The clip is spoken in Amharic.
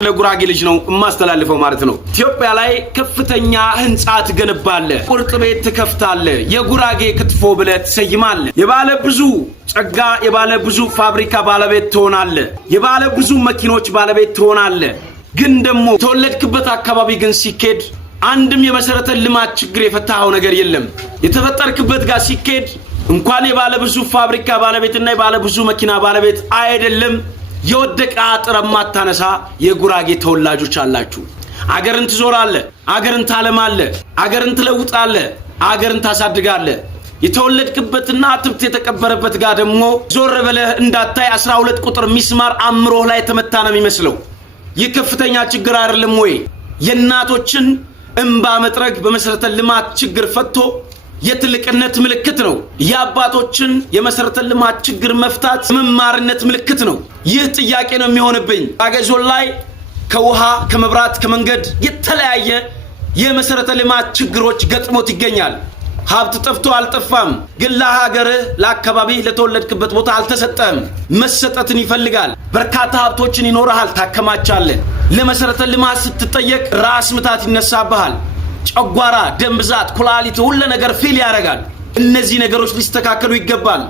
ለጉራጌ ልጅ ነው ማስተላልፈው ማለት ነው። ኢትዮጵያ ላይ ከፍተኛ ህንጻ ትገነባለ፣ ቁርጥ ቤት ትከፍታለ፣ የጉራጌ ክትፎ ብለህ ትሰይማለ፣ የባለ ብዙ ጸጋ የባለ ብዙ ፋብሪካ ባለቤት ትሆናለ፣ የባለ ብዙ መኪኖች ባለቤት ትሆናለ። ግን ደግሞ ተወለድክበት አካባቢ ግን ሲኬድ አንድም የመሰረተ ልማት ችግር የፈታው ነገር የለም። የተፈጠርክበት ጋር ሲኬድ እንኳን የባለ ብዙ ፋብሪካ ባለቤትና የባለ ብዙ መኪና ባለቤት አይደለም የወደቀ አጥር ማታነሳ የጉራጌ ተወላጆች አላችሁ። አገርን ትዞራለ፣ አገርን ታለማለ፣ አገርን ትለውጣለ፣ አገርን ታሳድጋለ። የተወለድክበትና አጥብት የተቀበረበት ጋር ደግሞ ዞር ብለህ እንዳታይ 12 ቁጥር ሚስማር አምሮህ ላይ ተመታ ነው የሚመስለው። ይህ ከፍተኛ ችግር አይደለም ወይ? የእናቶችን እንባ መጥረግ በመሰረተ ልማት ችግር ፈቶ የትልቅነት ምልክት ነው። የአባቶችን የመሰረተ ልማት ችግር መፍታት መማርነት ምልክት ነው። ይህ ጥያቄ ነው የሚሆንብኝ። አገዞን ላይ ከውሃ ከመብራት ከመንገድ የተለያየ የመሰረተ ልማት ችግሮች ገጥሞት ይገኛል። ሀብት ጠፍቶ አልጠፋም፣ ግን ለሀገርህ ለአካባቢ ለተወለድክበት ቦታ አልተሰጠም። መሰጠትን ይፈልጋል። በርካታ ሀብቶችን ይኖርሃል፣ ታከማቻለህ። ለመሰረተ ልማት ስትጠየቅ ራስ ምታት ይነሳብሃል። ጨጓራ፣ ደም ብዛት፣ ኩላሊት ሁሉ ነገር ፊል ያደርጋል። እነዚህ ነገሮች ሊስተካከሉ ይገባል።